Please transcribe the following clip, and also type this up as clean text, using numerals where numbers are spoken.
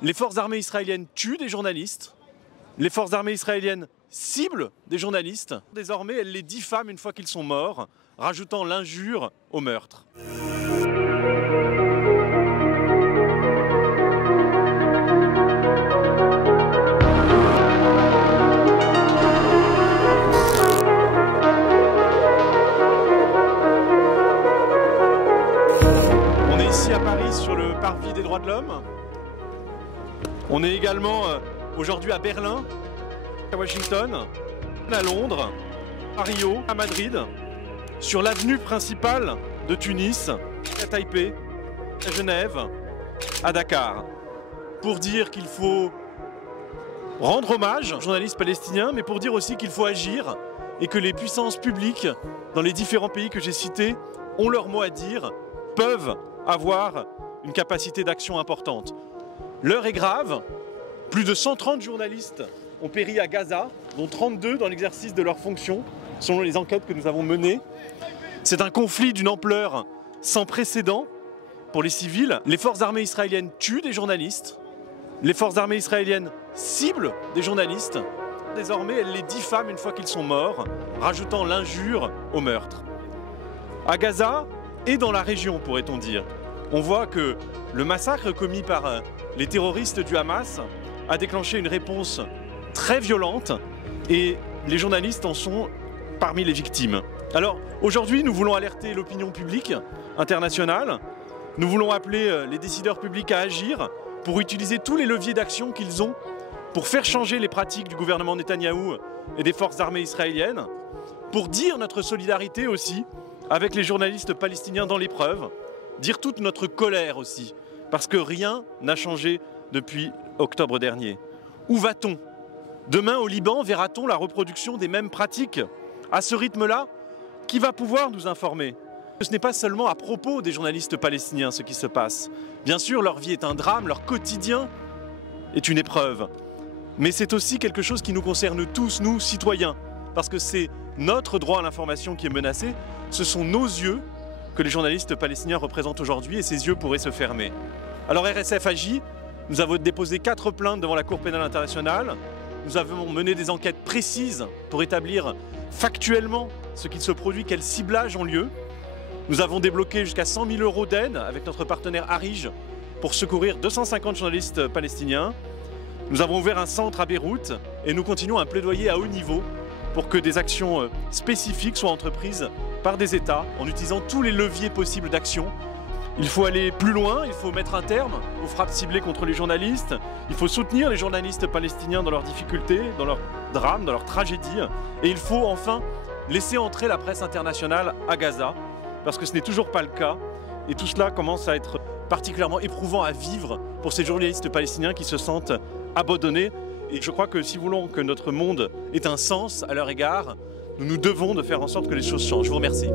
Les forces armées israéliennes tuent des journalistes. Les forces armées israéliennes ciblent des journalistes. Désormais, elles les diffament une fois qu'ils sont morts, rajoutant l'injure au meurtre. On est ici à Paris sur le parvis des droits de l'homme. On est également aujourd'hui à Berlin, à Washington, à Londres, à Rio, à Madrid, sur l'avenue principale de Tunis, à Taipei, à Genève, à Dakar, pour dire qu'il faut rendre hommage aux journalistes palestiniens, mais pour dire aussi qu'il faut agir et que les puissances publiques dans les différents pays que j'ai cités ont leur mot à dire, peuvent avoir une capacité d'action importante. L'heure est grave, plus de 130 journalistes ont péri à Gaza, dont 32 dans l'exercice de leurs fonctions, selon les enquêtes que nous avons menées. C'est un conflit d'une ampleur sans précédent pour les civils. Les forces armées israéliennes tuent des journalistes, les forces armées israéliennes ciblent des journalistes. Désormais, elles les diffament une fois qu'ils sont morts, rajoutant l'injure au meurtre. À Gaza et dans la région, pourrait-on dire, on voit que le massacre commis par les terroristes du Hamas a déclenché une réponse très violente et les journalistes en sont parmi les victimes. Alors aujourd'hui, nous voulons alerter l'opinion publique internationale, nous voulons appeler les décideurs publics à agir pour utiliser tous les leviers d'action qu'ils ont pour faire changer les pratiques du gouvernement Netanyahou et des forces armées israéliennes, pour dire notre solidarité aussi avec les journalistes palestiniens dans l'épreuve, dire toute notre colère aussi, parce que rien n'a changé depuis octobre dernier. Où va-t-on? Demain au Liban, verra-t-on la reproduction des mêmes pratiques? À ce rythme-là, qui va pouvoir nous informer? Ce n'est pas seulement à propos des journalistes palestiniens ce qui se passe. Bien sûr, leur vie est un drame, leur quotidien est une épreuve. Mais c'est aussi quelque chose qui nous concerne tous, nous, citoyens, parce que c'est notre droit à l'information qui est menacé. Ce sont nos yeux que les journalistes palestiniens représentent aujourd'hui et ces yeux pourraient se fermer. Alors RSF agit, nous avons déposé 4 plaintes devant la Cour pénale internationale, nous avons mené des enquêtes précises pour établir factuellement ce qui se produit, quels ciblages ont lieu. Nous avons débloqué jusqu'à 100 000 € d'aide avec notre partenaire Arige pour secourir 250 journalistes palestiniens. Nous avons ouvert un centre à Beyrouth et nous continuons un plaidoyer à haut niveau pour que des actions spécifiques soient entreprises par des États en utilisant tous les leviers possibles d'action. Il faut aller plus loin, il faut mettre un terme aux frappes ciblées contre les journalistes, il faut soutenir les journalistes palestiniens dans leurs difficultés, dans leurs drames, dans leurs tragédies, et il faut enfin laisser entrer la presse internationale à Gaza, parce que ce n'est toujours pas le cas, et tout cela commence à être particulièrement éprouvant à vivre pour ces journalistes palestiniens qui se sentent abandonnés. Et je crois que si nous voulons que notre monde ait un sens à leur égard, nous nous devons de faire en sorte que les choses changent. Je vous remercie.